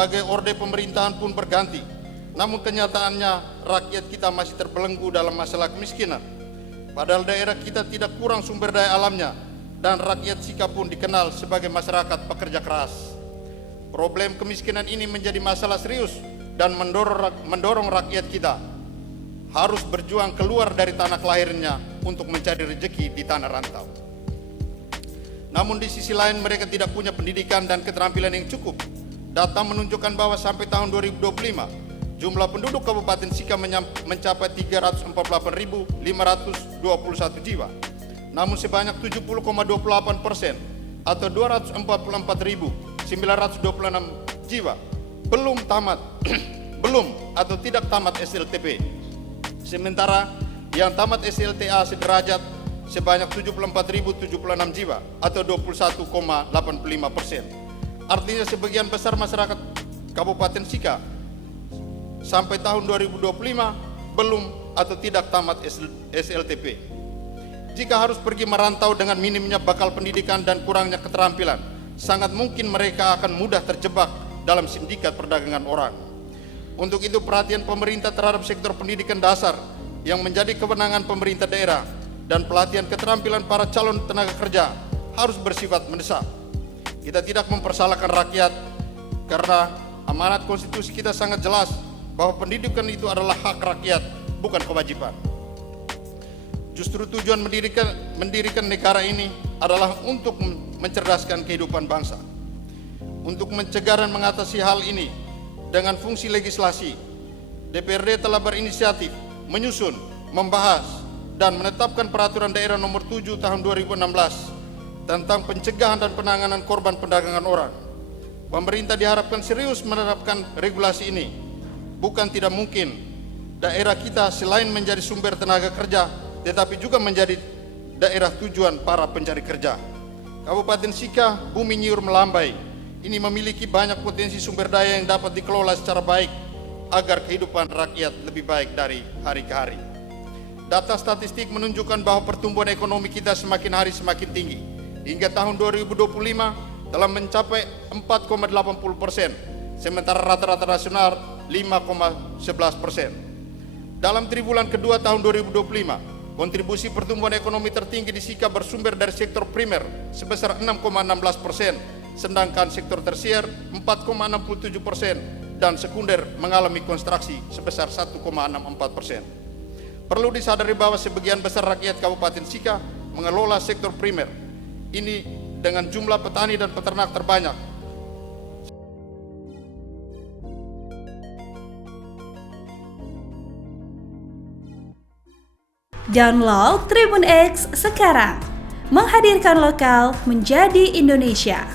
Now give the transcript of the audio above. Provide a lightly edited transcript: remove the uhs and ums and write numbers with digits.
berbagai orde pemerintahan pun berganti, namun kenyataannya rakyat kita masih terbelenggu dalam masalah kemiskinan. Padahal daerah kita tidak kurang sumber daya alamnya, dan rakyat Sika pun dikenal sebagai masyarakat pekerja keras. Problem kemiskinan ini menjadi masalah serius dan mendorong rakyat kita harus berjuang keluar dari tanah kelahirannya untuk mencari rezeki di tanah rantau. Namun di sisi lain mereka tidak punya pendidikan dan keterampilan yang cukup. Data menunjukkan bahwa sampai tahun 2025, jumlah penduduk Kabupaten Sika mencapai 348.521 jiwa. Namun sebanyak 70,28% atau 244.926 jiwa belum atau tidak tamat SLTP. Sementara yang tamat SLTA sederajat sebanyak 74.076 jiwa atau 21,85%. Artinya sebagian besar masyarakat Kabupaten Sika sampai tahun 2025 belum atau tidak tamat SLTP. Jika harus pergi merantau dengan minimnya bakal pendidikan dan kurangnya keterampilan, sangat mungkin mereka akan mudah terjebak dalam sindikat perdagangan orang. Untuk itu perhatian pemerintah terhadap sektor pendidikan dasar yang menjadi kewenangan pemerintah daerah dan pelatihan keterampilan para calon tenaga kerja harus bersifat mendesak. Kita tidak mempersalahkan rakyat karena amanat konstitusi kita sangat jelas bahwa pendidikan itu adalah hak rakyat, bukan kewajiban. Justru tujuan mendirikan negara ini adalah untuk mencerdaskan kehidupan bangsa. Untuk mencegah dan mengatasi hal ini dengan fungsi legislasi, DPRD telah berinisiatif menyusun, membahas, dan menetapkan peraturan daerah nomor 7 tahun 2016 tentang pencegahan dan penanganan korban perdagangan orang. Pemerintah diharapkan serius menerapkan regulasi ini. Bukan tidak mungkin daerah kita selain menjadi sumber tenaga kerja, tetapi juga menjadi daerah tujuan para pencari kerja. Kabupaten Sika, bumi nyiur melambai, ini memiliki banyak potensi sumber daya yang dapat dikelola secara baik agar kehidupan rakyat lebih baik dari hari ke hari. Data statistik menunjukkan bahwa pertumbuhan ekonomi kita semakin hari semakin tinggi. Hingga tahun 2025 telah mencapai 4,80%, sementara rata-rata nasional 5,11%. Dalam triwulan kedua tahun 2025, kontribusi pertumbuhan ekonomi tertinggi di Sika bersumber dari sektor primer sebesar 6,16%, sedangkan sektor tersier 4,67% dan sekunder mengalami kontraksi sebesar 1,64%. Perlu disadari bahwa sebagian besar rakyat Kabupaten Sika mengelola sektor primer ini dengan jumlah petani dan peternak terbanyak. Download Tribun X sekarang, menghadirkan lokal menjadi Indonesia.